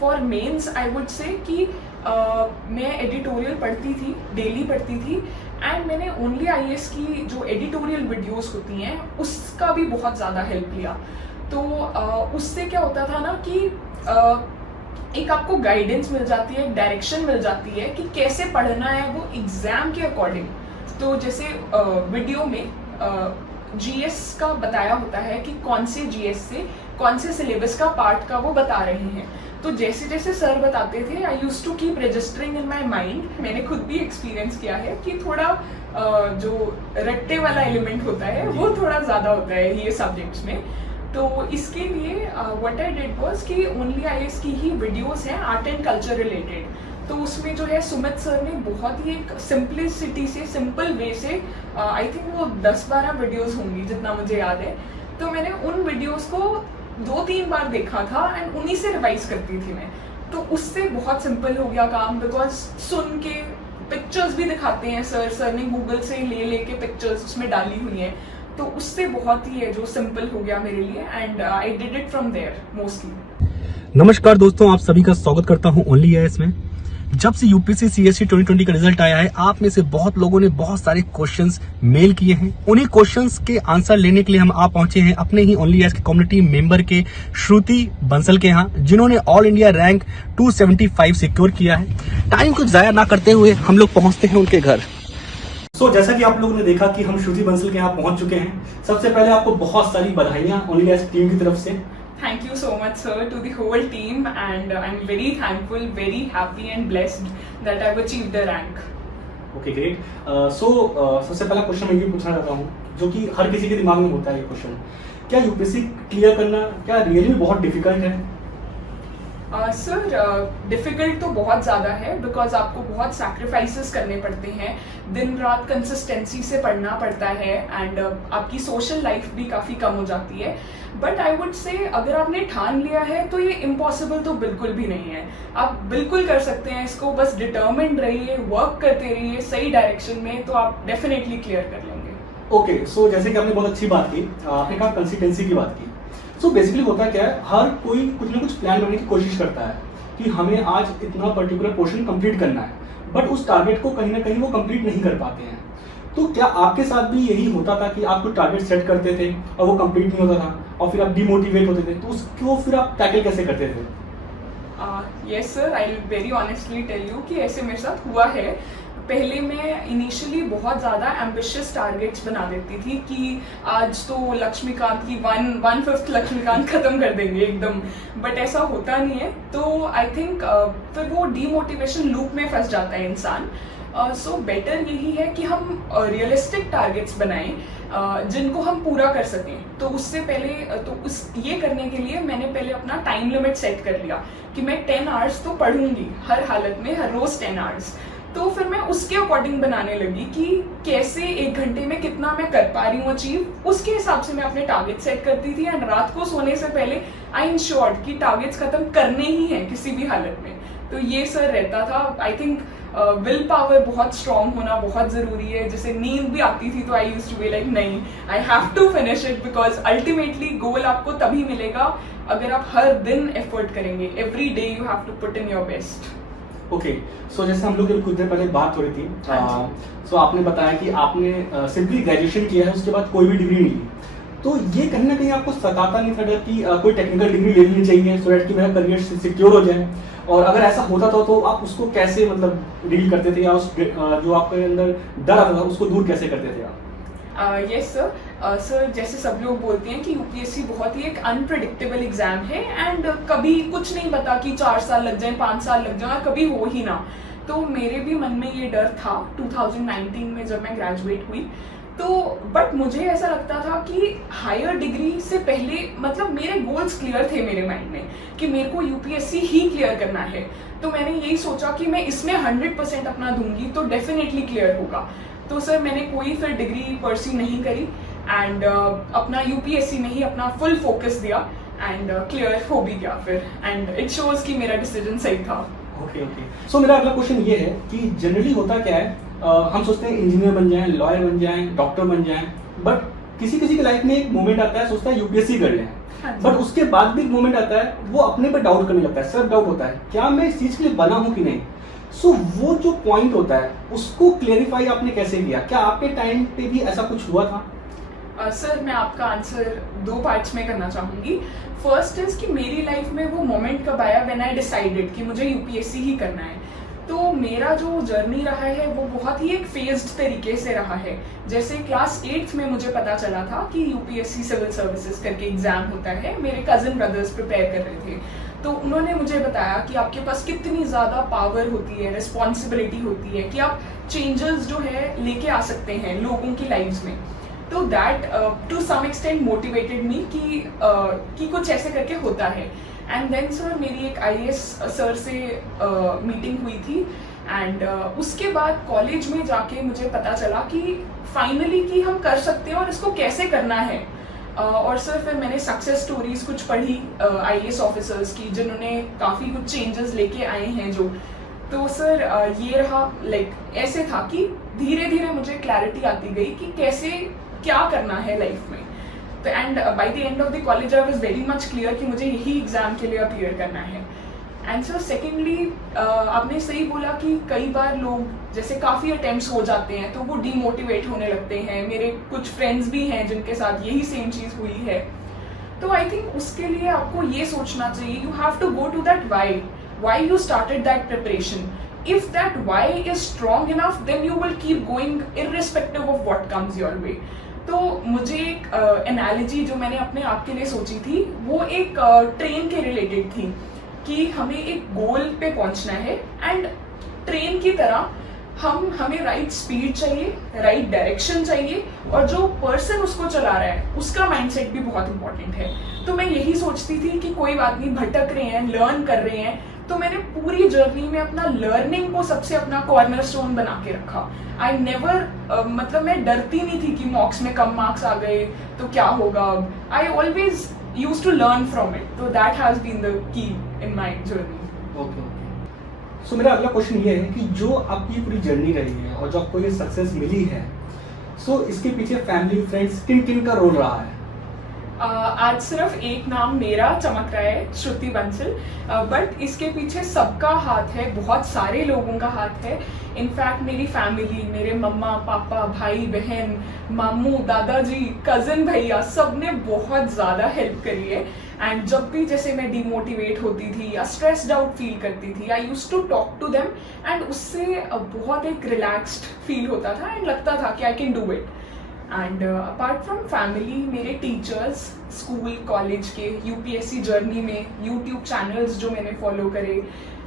For mains I would say कि मैं editorial पढ़ती थी, डेली पढ़ती थी, एंड मैंने ओनली आईएएस की जो एडिटोरियल वीडियोस होती हैं उसका भी बहुत ज़्यादा हेल्प लिया। तो उससे क्या होता था ना कि एक आपको गाइडेंस मिल जाती है, एक डायरेक्शन मिल जाती है कि कैसे पढ़ना है वो एग्ज़ाम के अकॉर्डिंग। तो जैसे वीडियो में जीएस का बताया होता है कि कौन से जीएस से कौन से सिलेबस का पार्ट का वो बता रहे हैं। तो जैसे जैसे सर बताते थे I used to keep registering in my mind. मैंने खुद भी एक्सपीरियंस किया है कि थोड़ा जो रट्टे वाला एलिमेंट होता है वो थोड़ा ज़्यादा होता है ये सब्जेक्ट्स में। तो इसके लिए व्हाट आई डिड वाज कि ओनली आईएएस की ही वीडियोस हैं आर्ट एंड कल्चर रिलेटेड। तो उसमें जो है सुमित सर ने बहुत ही एक सिंपलिसिटी से, सिंपल वे से, आई थिंक वो 10-12 वीडियोस होंगी जितना मुझे याद है। तो मैंने उन वीडियोस को 2-3 बार देखा था एंड उन्हीं से रिवाइज करती थी मैं। तो उससे बहुत सिंपल हो गया काम, बिकॉज सुन के पिक्चर्स भी दिखाते हैं सर ने गूगल से ले के पिक्चर्स उसमें डाली हुई हैं। तो उससे बहुत ही है जो सिंपल हो गया मेरे लिए and I did it from there mostly. नमस्कार दोस्तों, आप सभी का स्वागत करता हूं ओनली आईएएस में। जब से यूपीएससी सीएससी 2020 का रिजल्ट आया है, आप में से बहुत लोगों ने बहुत सारे क्वेश्चंस मेल किए हैं। उन्हीं क्वेश्चंस के आंसर लेने के लिए हम आ पहुंचे हैं अपने ही ओनली आईएएस के कम्युनिटी मेंबर के श्रुति बंसल के यहाँ, जिन्होंने ऑल इंडिया रैंक 275 सिक्योर किया है। टाइम कुछ जाया ना करते हुए हम लोग पहुंचते हैं उनके घर। जैसा कि आप लोगों ने देखा कि हम श्रुति बंसल के यहाँ पहुंच चुके हैं। सबसे पहले आपको बहुत सारी बधाइयां ओनली आईएएस टीम की तरफ से। Thank you so much, sir, to the whole team, and I'm very thankful, very happy and blessed that I've achieved the rank. Okay, great. सबसे पहला क्वेश्चन मैं ये पूछना चाहता हूँ, जो कि हर किसी के दिमाग में होता है ये क्वेश्चन, क्या यूपीएससी क्लियर करना क्या रियली में बहुत डिफिकल्ट है? सर डिफ़िकल्ट तो बहुत ज़्यादा है, बिकॉज आपको बहुत सैक्रिफाइसेस करने पड़ते हैं, दिन रात कंसिस्टेंसी से पढ़ना पड़ता है, एंड आपकी सोशल लाइफ भी काफ़ी कम हो जाती है। बट आई वुड से अगर आपने ठान लिया है तो ये इम्पॉसिबल तो बिल्कुल भी नहीं है। आप बिल्कुल कर सकते हैं इसको, बस डिटर्मिन्ड रहिए, वर्क करते रहिए सही डायरेक्शन में, तो आप डेफिनेटली क्लियर कर लेंगे। ओके, सो जैसे कि आपने बहुत अच्छी बात की, आपने कहा कंसिस्टेंसी की बात की। सो बेसिकली होता क्या है, हर कोई कुछ ना कुछ प्लान करने की कोशिश करता है कि हमें आज इतना पर्टिकुलर पोर्शन कंप्लीट करना है, बट उस टारगेट को कहीं ना कहीं वो कंप्लीट नहीं कर पाते हैं। तो क्या आपके साथ भी यही होता था कि आप कुछ टारगेट सेट करते थे और वो कंप्लीट नहीं होता था और फिर आप डिमोटिवेट होते थे, तो उसको फिर आप टैकल कैसे करते थे? Yes sir, I will very honestly tell you कि ऐसे मेरे साथ हुआ है। पहले मैं इनिशियली बहुत ज़्यादा एम्बिशियस टारगेट्स बना देती थी कि आज तो लक्ष्मीकांत की 1/5 लक्ष्मीकांत खत्म कर देंगे एकदम, बट ऐसा होता नहीं है। तो आई थिंक फिर वो डीमोटिवेशन लूप में फंस जाता है इंसान। सो बेटर यही है कि हम रियलिस्टिक टारगेट्स बनाएं जिनको हम पूरा कर सकें। तो उससे पहले ये करने के लिए मैंने पहले अपना टाइम लिमिट सेट कर लिया कि मैं 10 आवर्स तो पढ़ूंगी हर हालत में, हर रोज 10 आवर्स। तो फिर मैं उसके अकॉर्डिंग बनाने लगी कि कैसे 1 घंटे में कितना मैं कर पा रही हूँ अचीव, उसके हिसाब से मैं अपने टारगेट सेट करती थी। एंड रात को सोने से पहले आई इंश्योर्ड कि टारगेट्स खत्म करने ही हैं किसी भी हालत में। तो ये सर रहता था। आई थिंक विल पावर बहुत स्ट्रांग होना बहुत ज़रूरी है। जैसे नींद भी आती थी तो I used to be like नहीं, I have to finish it, because ultimately goal आपको तभी मिलेगा अगर आप हर दिन एफर्ट करेंगे। Every day you have to put in your best. Okay, so जैसे हम लोग कुछ देर पहले बात हो रही थी, सो आपने बताया कि आपने सिंपली ग्रेजुएशन किया है, उसके बाद कोई भी डिग्री नहीं ली। तो ये कहीं ना कहीं आपको सताता नहीं था डर कि कोई टेक्निकल डिग्री ले लेनी चाहिए सो दैट कि मेरा करियर सिक्योर हो जाए? और अगर ऐसा होता था तो आप उसको कैसे मतलब डील करते थे, या उस जो आपके अंदर डर आता था उसको दूर कैसे करते थे आप? यस सर, जैसे सब लोग बोलते हैं कि यूपीएससी बहुत ही एक अनप्रेडिक्टेबल एग्जाम है, एंड कभी कुछ नहीं पता कि 4 साल लग जाए, 5 साल लग जाए, कभी हो ही ना। तो मेरे भी मन में ये डर था 2019 में जब मैं ग्रेजुएट हुई। तो बट मुझे ऐसा लगता था कि हायर डिग्री से पहले मतलब मेरे गोल्स क्लियर थे मेरे माइंड में कि मेरे को यूपीएससी ही क्लियर करना है। तो मैंने यही सोचा कि मैं इसमें 100% अपना दूंगी तो डेफिनेटली क्लियर होगा। तो सर मैंने कोई फिर डिग्री परस्यू नहीं करी, एंड अपना यूपीएससी में ही अपना फुल फोकस दिया, एंड क्लियर हो भी गया फिर, एंड इट शोज कि मेरा डिसीजन सही था। ओके, सो मेरा अगला क्वेश्चन ये है कि जनरली होता क्या है, हम सोचते हैं इंजीनियर बन जाएं, लॉयर बन जाएं, डॉक्टर बन जाएं, बट किसी किसी की लाइफ में एक मोमेंट आता है, सोचता है यूपीएससी कर लें। हाँ जी। बट उसके बाद भी एक मोमेंट आता है, वो अपने पे डाउट करने लगता है, सेल्फ डाउट होता है, क्या मैं इस चीज के लिए बना हूँ कि नहीं। सो वो जो पॉइंट होता है उसको क्लेरिफाई आपने कैसे किया, क्या आपके टाइम पे भी ऐसा कुछ हुआ था? सर मैं आपका आंसर 2 पार्ट्स में करना चाहूँगी। फर्स्ट इज कि मेरी लाइफ में वो मोमेंट कब आया व्हेन आई डिसाइडेड कि मुझे यूपीएससी ही करना है। तो मेरा जो जर्नी रहा है वो बहुत ही एक फेज्ड तरीके से रहा है। जैसे क्लास 8th में मुझे पता चला था कि यूपीएससी सिविल सर्विसेज करके एग्जाम होता है। मेरे कजिन ब्रदर्स प्रिपेयर कर रहे थे, तो उन्होंने मुझे बताया कि आपके पास कितनी ज़्यादा पावर होती है, रिस्पॉन्सिबिलिटी होती है कि आप चेंजेस जो है लेके आ सकते हैं लोगों की लाइफ्स में। तो that too some extent motivated me कि कुछ ऐसे करके होता है। एंड देन सर मेरी एक आईएएस सर से मीटिंग हुई थी एंड उसके बाद कॉलेज में जाके मुझे पता चला कि फाइनली कि हम कर सकते हैं और इसको कैसे करना है। और सर फिर मैंने सक्सेस स्टोरीज कुछ पढ़ी आईएएस ऑफिसर्स की जिन्होंने काफ़ी कुछ चेंजेस लेके आए हैं जो। तो सर ये रहा ऐसे था कि धीरे धीरे मुझे क्लैरिटी आती गई कि कैसे क्या करना है लाइफ में। तो and by the end of the college I was very much clear कि मुझे यही एग्जाम के लिए अपीयर करना है। एंड सर सेकेंडली आपने सही बोला कि कई बार लोग जैसे काफ़ी अटेम्प्ट्स हो जाते हैं तो वो डीमोटिवेट होने लगते हैं। मेरे कुछ फ्रेंड्स भी हैं जिनके साथ यही सेम चीज़ हुई है। तो आई थिंक उसके लिए आपको ये सोचना चाहिए, you have to go to that why you started that preparation. If that why is strong enough, then you will keep going irrespective of what comes your way. तो मुझे एक एनालॉजी जो मैंने अपने आप के लिए सोची थी वो एक ट्रेन के रिलेटेड थी कि हमें एक गोल पे पहुंचना है एंड ट्रेन की तरह हमें राइट स्पीड चाहिए, राइट डायरेक्शन चाहिए और जो पर्सन उसको चला रहा है उसका माइंडसेट भी बहुत इंपॉर्टेंट है। तो मैं यही सोचती थी कि कोई बात नहीं, भटक रहे हैं, लर्न कर रहे हैं। तो मैंने पूरी जर्नी में अपना लर्निंग को सबसे अपना कॉर्नरस्टोन बना के रखा। आई नेवर मतलब मैं डरती नहीं थी कि मॉक्स में कम मार्क्स आ गए तो क्या होगा। अब I always used to learn from it. तो that has been the key in my journey. Okay. So मेरा अगला क्वेश्चन ये है कि जो आपकी पूरी जर्नी रही है और जो आपको ये सक्सेस मिली है, सो इसके पीछे फैमिली, फ्रेंड्स, किन किन का रोल रहा है? आज सिर्फ एक नाम मेरा चमक रहा है, श्रुति बंसल, बट इसके पीछे सबका हाथ है, बहुत सारे लोगों का हाथ है। इनफैक्ट मेरी फैमिली, मेरे मम्मा पापा, भाई बहन, मामू, दादाजी, कज़न भैया, सब ने बहुत ज़्यादा हेल्प करी है। एंड जब भी जैसे मैं डिमोटिवेट होती थी या स्ट्रेस्ड आउट फील करती थी, I used to talk to them and उससे बहुत एक रिलैक्स्ड फील होता था एंड लगता था कि I can do it. And apart from family, मेरे टीचर्स, स्कूल कॉलेज के, यूपीएससी जर्नी में यूट्यूब चैनल्स जो मैंने फॉलो करे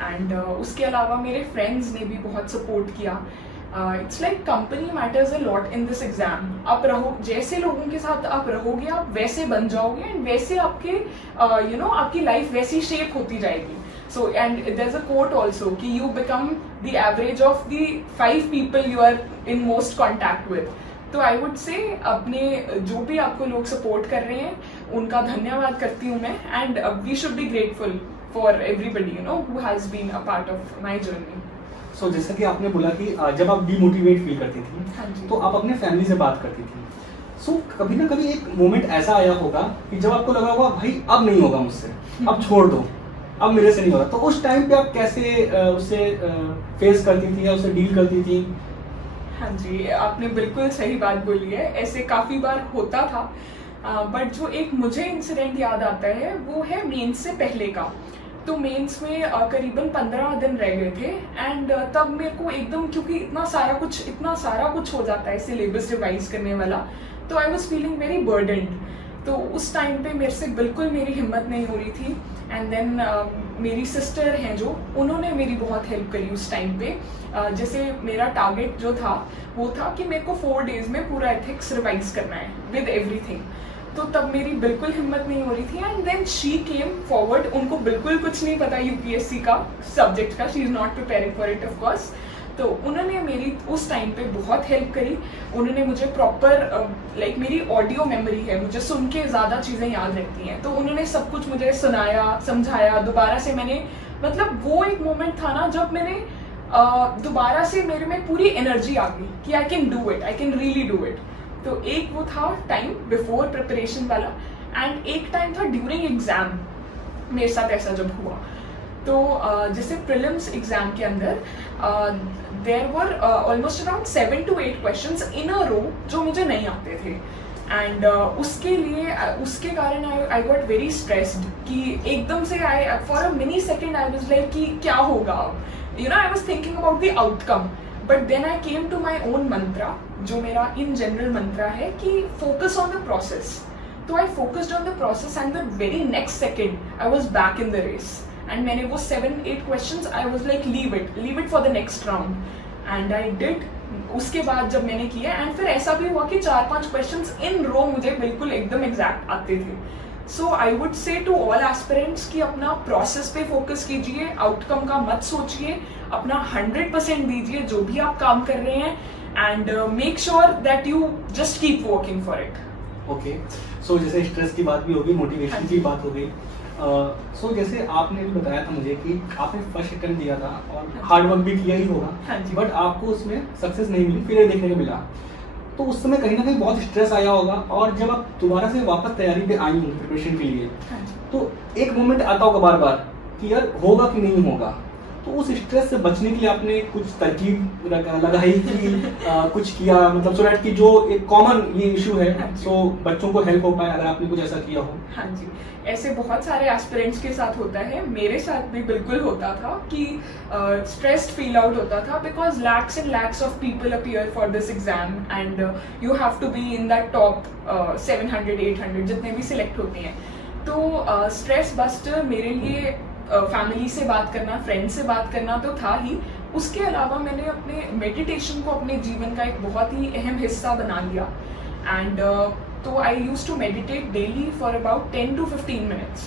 एंड उसके अलावा मेरे फ्रेंड्स ने भी बहुत सपोर्ट किया। It's like company matters a lot in this exam. आप रहो, जैसे लोगों के साथ आप रहोगे आप वैसे बन जाओगे एंड वैसे आपके आपकी लाइफ वैसी शेप होती जाएगी। So and there is a quote also कि you become the average of the 5 people you are in most contact with. तो आई वुड से अपने जो भी आपको लोग सपोर्ट कर रहे हैं उनका धन्यवाद करती हूँ मैं। And we should be grateful for everybody who has been a part of my journey. So जैसा कि आपने बोला कि जब आप डीमोटिवेट फील करती थी, हाँ जी, तो आप अपने फैमिली से बात करती थी। सो कभी ना कभी एक मोमेंट ऐसा आया होगा कि जब आपको लगा होगा भाई अब नहीं होगा मुझसे, अब छोड़ दो, अब मेरे से नहीं होगा। तो उस टाइम पे आप कैसे उसे फेस करती थी या उसे डील करती थी? हाँ जी, आपने बिल्कुल सही बात बोली है। ऐसे काफ़ी बार होता था, बट जो एक मुझे इंसिडेंट याद आता है वो है मेंस से पहले का। तो मेंस में करीबन 15 दिन रह गए थे एंड तब मेरे को एकदम, क्योंकि इतना सारा कुछ हो जाता है सिलेबस रिवाइज करने वाला, तो I was feeling very burdened. तो उस टाइम पे मेरे से बिल्कुल मेरी हिम्मत नहीं हो रही थी। एंड देन मेरी सिस्टर हैं जो, उन्होंने मेरी बहुत हेल्प करी उस टाइम पे। जैसे मेरा टारगेट जो था वो था कि मेरे को 4 डेज में पूरा एथिक्स रिवाइज करना है विद एवरीथिंग। तो तब मेरी बिल्कुल हिम्मत नहीं हो रही थी and then she came forward. उनको बिल्कुल कुछ नहीं पता यूपीएससी का सब्जेक्ट का, she is not preparing for it of course. तो उन्होंने मेरी उस टाइम पे बहुत हेल्प करी। उन्होंने मुझे प्रॉपर मेरी ऑडियो मेमोरी है, मुझे सुन के ज़्यादा चीज़ें याद रहती हैं, तो उन्होंने सब कुछ मुझे सुनाया, समझाया। दोबारा से मैंने, मतलब वो एक मोमेंट था ना जब मैंने दोबारा से मेरे में पूरी एनर्जी आ गई कि I can do it, I can really do it. तो एक वो था टाइम बिफोर प्रिपरेशन वाला। एंड एक टाइम था ड्यूरिंग एग्जाम मेरे साथ ऐसा जब हुआ, तो जैसे प्रीलिम्स एग्जाम के अंदर there were almost around 7 to 8 questions in a row जो मुझे नहीं आते थे, एंड उसके कारण आई गॉट वेरी स्ट्रेस्ड कि एकदम से I for a mini second I was like कि क्या होगा अब, you know I was thinking about the outcome, but then I came to my own mantra जो मेरा इन जनरल मंत्रा है कि फोकस ऑन द प्रोसेस. तो I focused on the process and the very next second I was back in the race, and मैंने वो 7-8 questions I was like leave it for the next round, and I did. उसके बाद जब मैंने किया and फिर ऐसा भी हुआ कि 4-5 क्वेश्चंस इन रो मुझे बिल्कुल एकदम एग्जैक्ट आते थे. So I would say to all aspirants कि अपना प्रोसेस पे फोकस कीजिए, आउटकम का मत सोचिए, अपना 100% दीजिए जो भी आप काम कर रहे हैं, and make sure that you just keep working for it. Okay, so जैसे स्ट्रेस की बात भी होगी, मोटिवेशन की बात हो गई, सो जैसे आपने भी बताया था मुझे कि आपने फर्स्ट अटेम्प्ट दिया था और हार्ड वर्क भी किया ही होगा, बट आपको उसमें सक्सेस नहीं मिली, फिर देखने को मिला, तो उस समय कहीं ना कहीं बहुत स्ट्रेस आया होगा, और जब आप दोबारा से वापस तैयारी पे आई होंगी प्रिपरेशन के लिए, तो एक मोमेंट आता होगा बार बार कि यार होगा कि नहीं होगा, तो उस स्ट्रेस से बचने के लिए आपने कुछ तरकीब लगाई कि कुछ किया, मतलब सो दैट कि जो एक कॉमन ये इशू है सो बच्चों को हेल्प हो पाए, अगर आपने कुछ ऐसा किया हो? हाँ जी, ऐसे बहुत सारे एस्पिरेंट्स के साथ होता है, मेरे साथ भी बिल्कुल होता था कि स्ट्रेस्ड फील आउट होता था because lakhs and lakhs of people appear for this exam and you have to be in that top 700-800 जितने भी सिलेक्ट होते हैं. तो स्ट्रेस बस्टर मेरे लिए फैमिली से बात करना, फ्रेंड से बात करना तो था ही, उसके अलावा मैंने अपने मेडिटेशन को अपने जीवन का एक बहुत ही अहम हिस्सा बना लिया. एंड तो I use to meditate daily for about 10 to 15 minutes,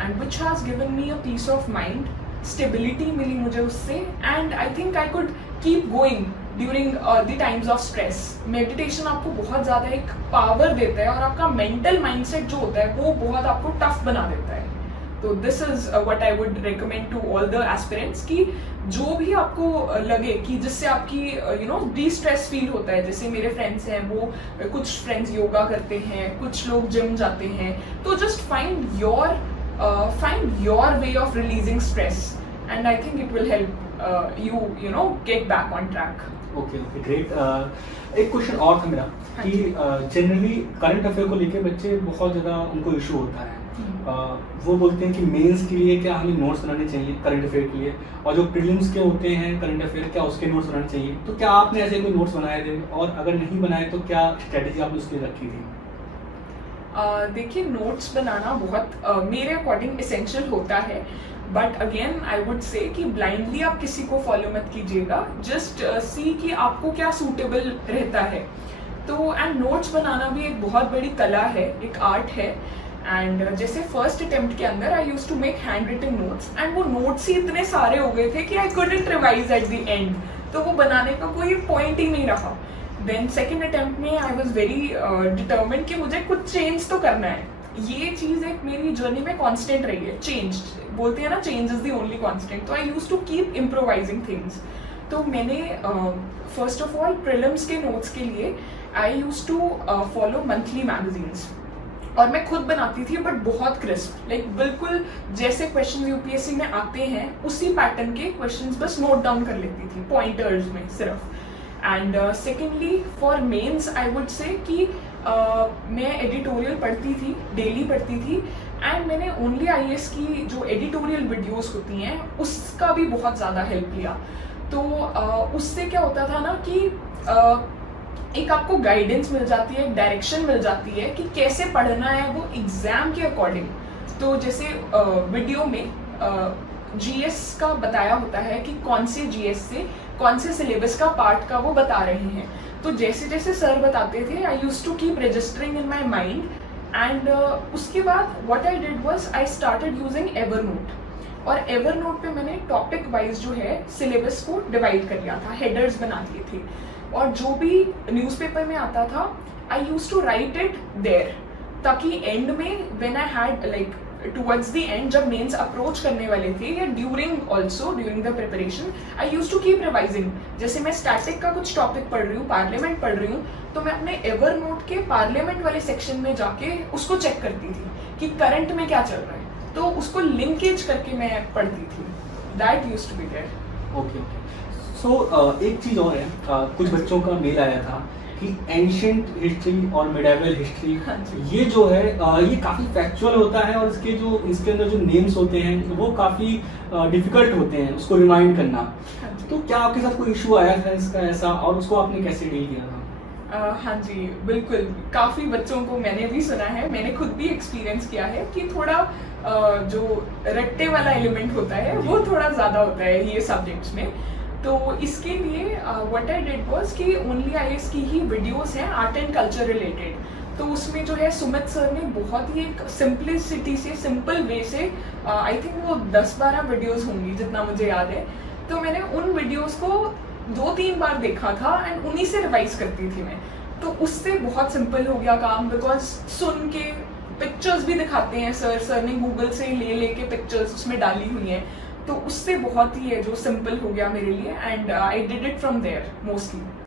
and which has given me a peace of mind, stability मिली मुझे उससे, and I think I could keep going during the times of stress. Meditation आपको बहुत ज़्यादा एक power देता है और आपका मेंटल माइंडसेट जो होता है वो बहुत आपको टफ बना देता है. तो this is what I would recommend to all the aspirants कि जो भी आपको लगे कि जिससे आपकी you know destress feel होता है, जैसे मेरे फ्रेंड्स हैं वो कुछ फ्रेंड्स योगा करते हैं, कुछ लोग जिम जाते हैं, तो just find your way of releasing stress and I think it will help you know get back on track. Okay, great. एक क्वेश्चन और था मेरा कि जनरली करंट अफेयर को लेके बच्चे बहुत ज़्यादा उनको इशू होता है. वो बोलते हैं कि मेंस के लिए क्या हमें नोट्स बनाने चाहिए करंट अफेयर के लिए, और जो प्रीलिम्स के होते हैं करंट अफेयर क्या उसके नोट्स बनाने चाहिए, तो क्या आपने ऐसे कोई नोट्स बनाए थे, और अगर नहीं बनाए तो क्या स्ट्रेटेजी आपने उसके लिए रखी थी? देखिए, नोट्स बनाना बहुत मेरे अकॉर्डिंग एसेंशियल होता है, but again I would say कि ब्लाइंडली आप किसी को फॉलो मत कीजिएगा, जस्ट सी कि आपको क्या सूटेबल रहता है. तो एंड नोट्स बनाना भी एक बहुत बड़ी कला है, एक आर्ट है. एंड जैसे फर्स्ट अटेम्प्ट के अंदर I use to make handwritten notes, and वो नोट्स ही इतने सारे हो गए थे कि I couldn't revise at the end, तो वो बनाने का कोई पॉइंट ही नहीं रहा. देन सेकेंड अटेम्प्ट में आई वॉज वेरी डिटर्मिन्ड कि मुझे कुछ चेंज तो करना है. ये चीज़ एक मेरी जर्नी में कॉन्स्टेंट रही है, चेंज बोलते हैं ना, change is the only constant. तो I use to keep improvising things. तो मैंने फर्स्ट ऑफ ऑल प्रीलिम्स के नोट्स के लिए I use to follow monthly magazines, और मैं खुद बनाती थी बट बहुत क्रिस्प, लाइक बिल्कुल जैसे क्वेश्चन यूपीएससी में आते हैं उसी पैटर्न के क्वेश्चंस बस नोट डाउन कर लेती थी पॉइंटर्स में सिर्फ. And secondly for mains I would say कि मैं एडिटोरियल पढ़ती थी, डेली पढ़ती थी, एंड मैंने ओनली आईएएस की जो एडिटोरियल वीडियोस होती हैं उसका भी बहुत ज़्यादा हेल्प लिया. तो उससे क्या होता था ना कि एक आपको गाइडेंस मिल जाती है, एक डायरेक्शन मिल जाती है कि कैसे पढ़ना है वो एग्जाम के अकॉर्डिंग. तो जैसे वीडियो में जीएस का बताया होता है कि कौन से जीएस से कौन से सिलेबस का पार्ट का वो बता रहे हैं. तो जैसे जैसे सर बताते थे I use to keep registering in my mind, and उसके बाद what I did was I started using Evernote. और एवरनोट पे मैंने टॉपिक वाइज जो है सिलेबस को डिवाइड कर लिया था, हेडर्स बना दिए थे, और जो भी न्यूज़पेपर में आता था I use to write it there, ताकि एंड में when I had like towards the end जब मेंस अप्रोच करने वाले थे या during the preparation I used to keep revising. जैसे मैं स्टैटिक का कुछ टॉपिक पढ़ रही हूँ, पार्लियामेंट पढ़ रही हूँ, तो मैं अपने एवर नोट के पार्लियामेंट वाले सेक्शन में जाके उसको चेक करती थी कि करंट में क्या चल रहा है, तो उसको लिंकेज करके मैं पढ़ती थी। That used to be there. Okay. So एक चीज और है, कुछ बच्चों का मेल आया था कि एंशिएंट हिस्ट्री और मिडाइवल हिस्ट्री हाँ जी। ये जो है ये काफी फैक्चुअल होता है और इसके अंदर जो नेम्स होते हैं वो काफी डिफिकल्ट होते हैं उसको रिमाइंड करना। हाँ जी। तो क्या आपके साथ कोई इशू आया था इसका ऐसा, और उसको आपने कैसे डील किया था? हाँ जी, बिल्कुल। काफ़ी बच्चों को मैंने भी सुना है, मैंने खुद भी एक्सपीरियंस किया है कि थोड़ा जो रट्टे वाला एलिमेंट होता है वो थोड़ा ज़्यादा होता है ये सब्जेक्ट्स में। तो इसके लिए व्हाट आई डिड वाज कि ओनली आईएएस की ही वीडियोस हैं आर्ट एंड कल्चर रिलेटेड। तो उसमें जो है सुमित सर ने बहुत ही एक सिंपलिसिटी से, सिंपल वे से, आई थिंक वो 10-12 वीडियोस होंगी जितना मुझे याद है। तो मैंने उन वीडियोस को 2-3 बार देखा था एंड उन्हीं से रिवाइज करती थी मैं। तो उससे बहुत सिंपल हो गया काम, बिकॉज सुन के पिक्चर्स भी दिखाते हैं सर ने गूगल से ले के पिक्चर्स उसमें डाली हुई हैं, तो उससे बहुत ही है जो सिंपल हो गया मेरे लिए and I did it from there mostly.